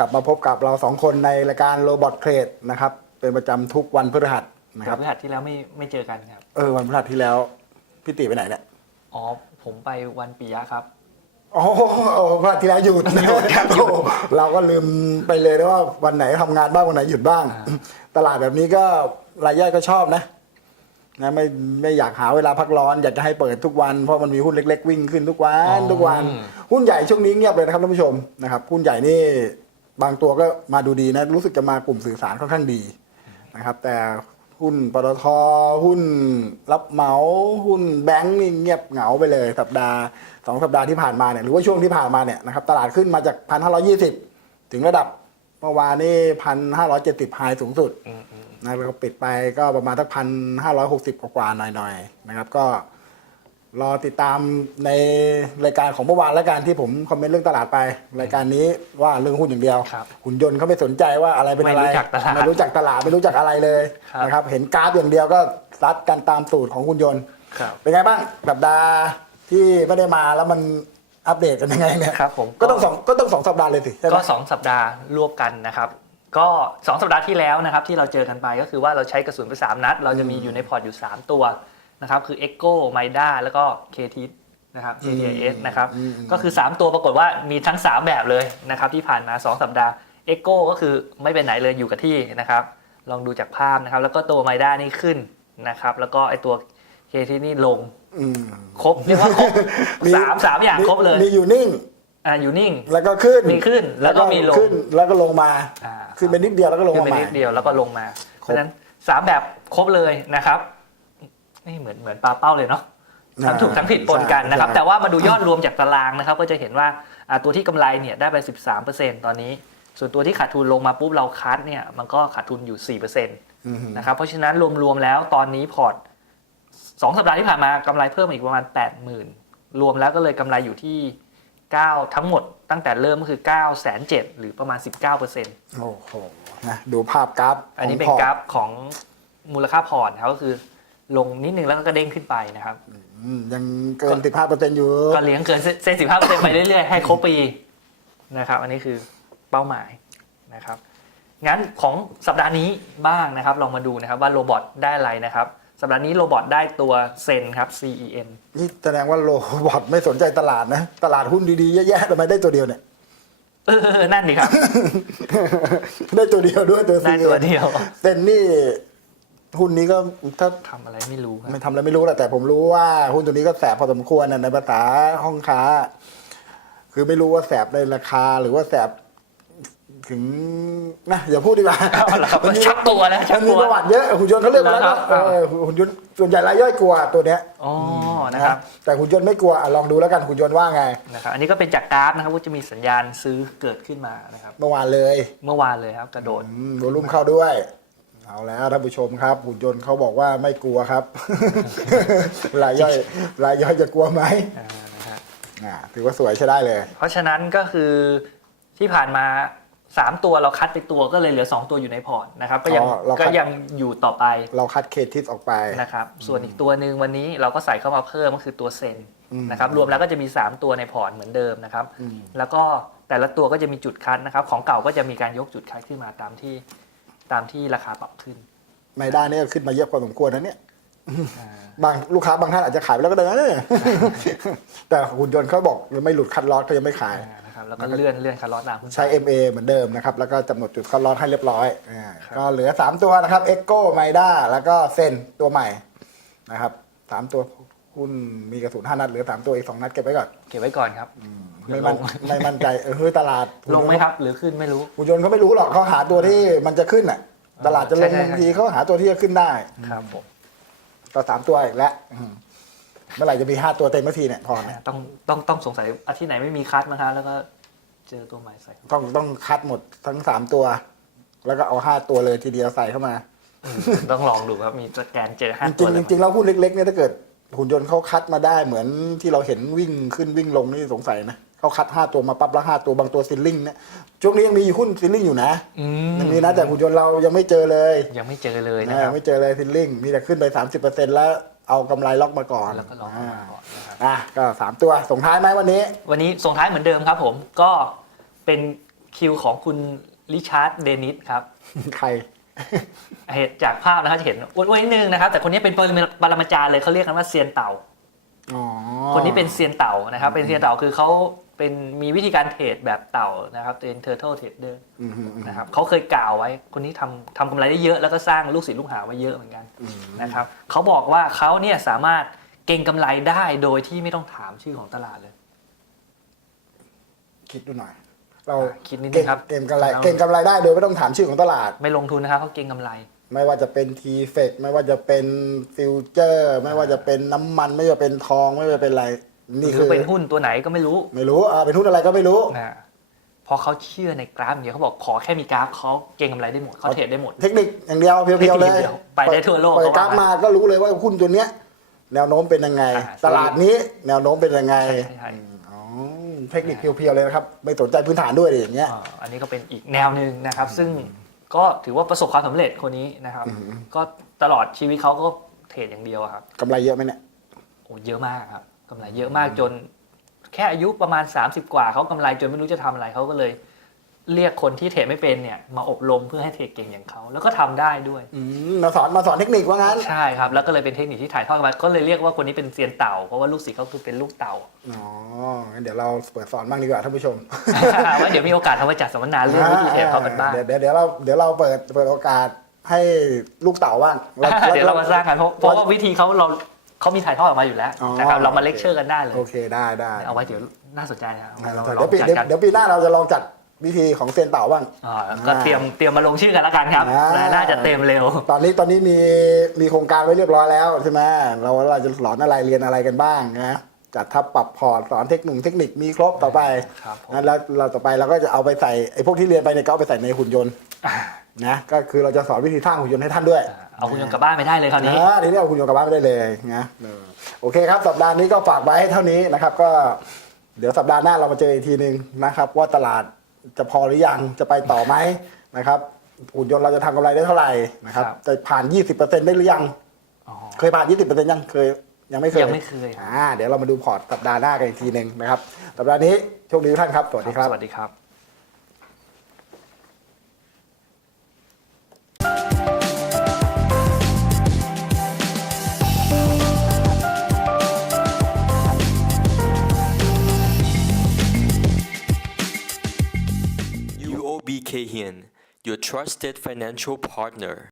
กลับมาพบกับเราสองคนในรายการโรบอทเทรดนะครับ เป็นประจำทุกวันพฤหัสนะคครัรับบ พฤหัสที่แล้วไม่ไม่เจอกันครับ เออวันพฤหัสที่แล้วพี่ติไปไหนเนี่ยอ๋อ ผมไปวันปิยะครับ อ๋อพฤหัสที่แล้วหยุดหยุดครับเราก็ลืมไปเลยนะว่าวันไหนทำงานบ้างวันไหนหยุดบ้างอ่าตลาดแบบนี้ก็รายย่อยก็ชอบนะนะไม่ไม่อยากหาเวลาพักร้อนอยากจะให้เปิดทุกวันเพราะมันมีหุ้นเล็ก ๆ วิ่งขึ้นทุกวันทุกวัน หุ้นใหญ่ช่วงนี้เงียบเลยนะครับท่านผู้ชมนะครับหุ้นใหญ่นี่ บางตัวก็มาดูดีนะ รู้สึกจะมากลุ่มสื่อสารค่อนข้างดีนะครับ แต่หุ้นปตทหุ้นรับเหมาหุ้นแบงก์นี่เงียบเหงาไปเลยสัปดาห์สองสัปดาห์ที่ผ่านมาเนี่ยหรือว่าช่วงที่ผ่านมาเนี่ยนะครับตลาดขึ้นมาจากพันห้าร้อยี่สิบถึงระดับเมื่อวานนี่พันห้าร้อยเจ็ดสิบไฮสูงสุดนะแล้วปิดไปก็ประมาณสักพันห้าร้อยหกสิบกว่าๆหน่อยๆนะครับก็ รอติดตามในรายการของเมื่อวานแล้วกันที่ผมคอมเมนต์เรื่องตลาดไป รายการนี้ว่าเรื่องหุ้นอย่างเดียว ครับหุ่นยนต์เขาไม่สนใจว่าอะไรเป็นอะไรไม่รู้จักตลาดไม่รู้จักตลาดไม่รู้จักอะไรเลยครับ นะครับเห็นกราฟอย่างเดียวก็ซัดกันตามสูตรของหุ่นยนต์ ครับ เป็นไงบ้างสัปดาห์ที่ไม่ได้มาแล้วมันอัปเดตกันยังไงเนี่ยครับผม ก็ต้องสองก็ต้องสองสัปดาห์เลยสิใช่ไหม ก็สองสัปดาห์รวบกันนะครับ ก็สองสัปดาห์ที่แล้วนะครับที่เราเจอกันไปก็คือว่าเราใช้กระสุนไปสามนัด เราจะมีอยู่ในพอร์ตอยู่ 3 ตัว นะครับคือ Echo m i d a แล้วก็ k t นะครับ KTS นะครับอืมก็คือ 3 ตัวปรากฏว่ามีทั้ง 3 แบบเลยนะครับที่ผ่านมา 2 สัปดาห์ Echo ก็คือไม่เป็นไหนเลยอยู่กับที่นะครับลองดูจากภาพนะครับแล้วก็ตัว m i d a นี่ขึ้นนะครับแล้วก็ไอตัว KT นี่ลงอืมครบเรียกว่าครบสามสามอย่างครบเลยมีอยู่นิ่งอ่าอยู่นิ่ง แล้วก็ขึ้นมีขึ้นแล้วก็มีลงขึ้นแล้วก็ลงมาอ่าขึ้นเป็นนิดเดียวแล้วก็ลงขึ้นมาไปใหม่นิดเดียวแล้วก็ลงมาเพครบราะฉะนั้นสามแบบครบเลยนะครับนี่ เหมือนเหมือนปลาเป้าเลยเนาะทั้งถูกทั้งผิดปนกันนะครับใช่แต่ว่ามาดูยอดรวมจากตารางนะครับ ก็จะเห็นว่าอ่าตัวที่กำไรเนี่ยได้ไป 13%ตอนนี้ ส่วนตัวที่ขาดทุนลงมาปุ๊บเราคัดเนี่ยมันก็ขาดทุนอยู่4%อืมนะครับเพราะฉะนั้นรวมๆแล้วตอนนี้พอร์ตสองสัปดาห์ที่ผ่านมากำไรเพิ่มอีกประมาณ 80,000 รวมแล้วก็เลยกำไรอยู่ที่ 9 ทั้งหมด ตั้งแต่เริ่มก็คือ9 7 0 0 0หรือประมาณ 19%โอ้โหนะดูภาพกราฟอันนี้ขงเป็นพร์ตกราฟของมูลค่าพอร์ตเขาก็คือ ลงนิดนึงแล้วก็กระเด้งขึ้นไปนะครับอืมยังเกินสิบห้าเปอร์เซ็นต์อยู่ ก็เลี้ยงเกินเส้นสิบห้าเปอร์เซ็นต์ไปเรื่อยๆให้ครบปีนะครับ อันนี้คือเป้าหมายนะครับ งั้นของสัปดาห์นี้บ้างนะครับ ลองมาดูนะครับว่าโรบอทได้อะไรนะครับ สัปดาห์นี้โรบอทได้ตัวเซนครับ CEN นี่แสดงว่าโลบอทไม่สนใจตลาดนะ ตลาดหุ้นดีๆเยอะแยะทำไมได้ตัวเดียวเนี่ยเออนั่นดีครับ ได้ตัวเดียวด้วยตัวได้ตัวเดียวเต้นนี่ หุ้นนี้ก็ถ้าทำอะไรไม่รู้ครับ ไม่ทำอะไรไม่รู้แหละแต่ผมรู้ว่าหุ้นตัวนี้ก็แสบพอสมควรนะในภาษาห้องค้า คือไม่รู้ว่าแสบในราคาหรือว่าแสบถึงนะอย่าพูดดีกว่าเอาละครับมันมีชักตัวแล้วชัมักนมีตัว ประวัติเยอะหุ่นยนต์เขาเรียกมาแล้วเหรอครันะบเออหุ่นยนต์ส่วนใหญ่รายย่อยกลัวตัวเนี้ยอ๋อนะครับแต่หุ่นยนต์ไม่กลัวอะลองดูแล้วกันหุ่นยนต์ว่าไง นะครับอันนี้ก็เป็นจากกราฟนะครับว่าจะมีสัญญาณซื้อเกิดขึ้นมานะครับ เมื่อวานเลยเมื่อวานเลยครับกระโดด อืมโวลุ่มเข้าด้วย เอาแล้วท่านผู้ชมครับ หุ่นยนต์เขาบอกว่าไม่กลัวครับ รายย่อยรายย่อยจะกลัวไหมอ่านะฮะอ่าถือว่าสวยใช้ได้เลย เพราะฉะนั้นก็คือที่ผ่านมา 3 ตัวเราคัดไปตัวก็เลยเหลือ 2 ตัวอยู่ในพอร์ตนะครับ ก็ยังอ๋อเราคัด ก็ยังอยู่ต่อไปเราคัดเคทิสออกไป นะครับ ส่วนอีกตัวหนึ่งวันนี้เราก็ใส่เข้ามาเพิ่มก็คือตัวเซนอืม นะครับรวมแล้วก็จะมี 3 ตัวในพอร์ตเหมือนเดิมนะครับ อืม แล้วก็แต่ละตัวก็จะมีจุดคัดนะครับ ของเก่าก็จะมีการยกจุดคัดขึ้นมาตามที่ ตามที่ราคาปรับขึ้นไม่ได้เนี่ยขึ้นมาเยอะพอสมควรนะเนี่ยอ่าบางลูกค้าบางท่านอาจจะขายไปแล้วก็ได้นะแต่หุ่นยนต์เขาบอกยังไม่หลุดคัดลอสเขายังไม่ขายอ่านะครับแล้วก็เลื่อนเลื่อนคาร์ลอตตามขึ้นไปใช้ MA เหมือนเดิมนะครับ แล้วก็กำหนดจุดคัดลอสให้เรียบร้อยอ่าครับก็เหลือ 3 ตัวนะครับ Echo m i d a แล้วก็เซนตัวใหม่นะครับสามตัว หุ้นมีกระสุนห้านัดเหลือสามตัวอีกสองนัดเก็บไว้ก่อนเก็บไว้ก่อนครับไม่มั่นลง ไม่มั่นใจเออเฮ้ยตลาดลงไหมครับ หรือขึ้นไม่รู้ หุ่นยนต์เขาไม่รู้หรอกเขาหาตัวที่มันจะขึ้นอะ ตลาดจะลงใช่ใช่ บางทีเขาหาตัวที่จะขึ้นได้ครับผมก็สามตัวอีกแล้วอืมเมื่อไหร่จะมีห้าตัวเต็มเมื่อทีเนี่ยพอเนี่ย ต้องต้องต้องสงสัยอาทิตย์ไหนไม่มีคัดนะคะแล้วก็เจอตัวใหม่ใส่ต้องต้องคัดหมดทั้งสามตัว แล้วก็เอาห้าตัวเลยทีเดียวใส่เข้ามา ต้องลองดูครับมีสแกนเจอห้าจตัวริงเลยๆจริงๆแล้วหุ้นเล็กๆเนี่ยถ้าเกิด หุ่นยนต์เขาคัดมาได้เหมือนที่เราเห็นวิ่งขึ้นวิ่งลงนี่สงสัยนะเขาคัดห้าตัวมาปั๊บแล้วห้าตัวบางตัวซิลลิงเนี่ยช่วงนี้ยังมีหุ้นซิลลิงอยู่นะอืยังมีนะแต่หุ่นยนต์เรายังไม่เจอเลยยังไม่เจอเลยนะนะครับไม่เจอเลยซิลลิงมีแต่ขึ้นไป 30%แล้วเอากำไรล็อกมาก่อนแล้วก็ลองอ่ามาก่อนนะครับ อะก็สามตัวส่งท้ายไหมวันนี้ วันนี้ส่งท้ายเหมือนเดิมครับผมก็เป็นคิวของคุณริชาร์ดเดนิสครับ ใคร เหตุจากภาพนะครับจะเห็นอ้วนๆนิดนึงนะครับ แต่คนนี้เป็นปรมาจารย์เลยเขาเรียกกันว่าเซียนเต่าอ๋อคนนี้เป็นเซียนเต่านะครับ เป็นเซียนเต่าคือเขาเป็นมีวิธีการเทรดแบบเต่านะครับเป็น turtle trader อืมอืมอืมนะครับเขาเคยกล่าวไว้ คนนี้ทำทำกำไรได้เยอะแล้วก็สร้างลูกศิษย์ลูกหาไว้เยอะเหมือนกันอืมนะครับเขาบอกว่าเขาเนี่ยสามารถเก่งกำไรได้โดยที่ไม่ต้องถามชื่อของตลาดเลย คิดดูหน่อย เราอะคิดนิดนึเก่งงครับเก่งกำไรเอาเก่งกำไรได้โดยไม่ต้องถามชื่อของตลาด ไม่ลงทุนนะครับเขาเก่งกำไร ไม่ว่าจะเป็นทีเฟกไม่ว่าจะเป็นฟิวเจอร์ ไม่ว่าจะเป็นน้ำมัน ไม่ว่าจะเป็นทองไม่ว่าจะเป็นอะไรนี่หรืคืออเป็นหุ้นตัวไหนก็ไม่รู้ ไม่รู้อ่าเป็นหุ้นอะไรก็ไม่รู้นะพอเขาเชื่อในกราฟอย่างเดียวเขาบอกขอแค่มีกราฟเขาเก่งกำไรได้หมดเขาเทรดได้หมด เทคนิคอย่างเดียวเพียวๆเลยเทคนิคอย่างเดียวไปได้ทั่วโลกเปิดเขาว่ากราฟมาก็รู้เลยว่าหุ้นตัวเนี้ย แนวโน้มเป็นยังไงอ่าตลาดนี้แนวโน้มเป็นยังไงใช่ใช่อ๋อ เทคนิคเพียวๆเลยนะครับ ไม่สนใจพื้นฐานด้วยดิอย่างเงี้ย อ่าอันนี้ก็เป็นอีกแนวหนึ่งนะครับ ซึ่งก็ถือว่าประสบความสำเร็จคนนี้นะครับ ก็ตลอดชีวิตเขาก็เทรดอย่างเดียวอะครับกำไรเยอะไหมเนี่ย โอ้เยอะมากครับกำไรเยอะมากจน แค่อายุประมาณ 30 กว่าเขากำไรจนไม่รู้จะทำอะไรเขาก็เลย เรียกคนที่เทรดไม่เป็นเนี่ยมาอบรมเพื่อให้เทรดเก่งอย่างเขาแล้วก็ทำได้ด้วย อืมมาสอนมาสอนเทคนิคว่างั้นใช่ครับ แล้วก็เลยเป็นเทคนิคที่ถ่ายทอดกันมาก็เลยเรียกว่าคนนี้เป็นเซียนเต่า เพราะว่าลูกศิษย์เขาคือเป็นลูกเต่า อ๋องั้นเดี๋ยวเราเปิดสอนบ้างดีกว่าท่านผู้ชมว่าเดี๋ยวมีโอกาสทำมาจัดสัมมนาเรื่องวิธีเทรดเขากันบ้างเดี๋ยวเดี๋ยวเดี๋ยวเราเดี๋ยวเราเปิดเปิดโอกาสให้ลูกเต่าบ้าง เดี๋ยวเรามาสร้างกันเพราะเพราะว่าวิธีเขาเราเขามีถ่ายทอดออกมาอยู่แล้วอ๋อ นะครับเรามาเลคเชอร์กันได้เลยโอเคได้ได้เอาไว้เดี๋ยวน่าสนใจนะครับเดี๋เรายวลองปีจัดเดี๋ยวกันเดี๋ยวปีหน้าเราจะลองจัด วิธีของเซียนเต่าบ้าง อ่าก็เตรียมเตรียมมาลงชื่อกันแล้วกันครับอ่าน่าจะเต็มเร็ว ตอนนี้ตอนนี้มีมีโครงการไว้เรียบร้อยแล้วใช่ไหมเราเราจะสอนอะไรเรียนอะไรกันบ้างนะจัดทับปรับพอร์ตสอนเทคนิคเทคนิคมีครบต่อไปครับผมงั้นแล้วเราต่อไปเราก็จะเอาไปใส่ไอ้พวกที่เรียนไปเนี่ยก็เอาไปใส่ในหุ่นยนต์อ่านะก็คือเราจะสอนวิธีสร้างหุ่นยนต์ให้ท่านด้วย เอาคุณยนต์กลับบ้านไม่ได้เลยคราวนี้ อ่าทีนี้เอาคุณโยนกลับบ้านไม่ได้เลยนะเออโอเคครับ สัปดาห์นี้ก็ฝากไว้ให้เท่านี้นะครับ ก็เดี๋ยวสัปดาห์หน้าเรามาเจออีกทีหนึ่งนะครับ ว่าตลาด จะพอหรือยังจะไปต่อไหมนะครับหุ่นยนต์เราจะทำกำไรได้เท่าไหร่นะครับครับ จะผ่าน 20%ได้หรือยัง อ๋อ เคยผ่าน 20%ยังเคยยังไม่เคยยังไม่เคยครับ อ่าเดี๋ยวเรามาดูพอร์ตสัปดาห์หน้ากันอีกทีหนึ่งนะครับสัปดาห์นี้โชคดีทุกท่านครับ สวัสดีครับ สวัสดีครับ Your trusted financial partner.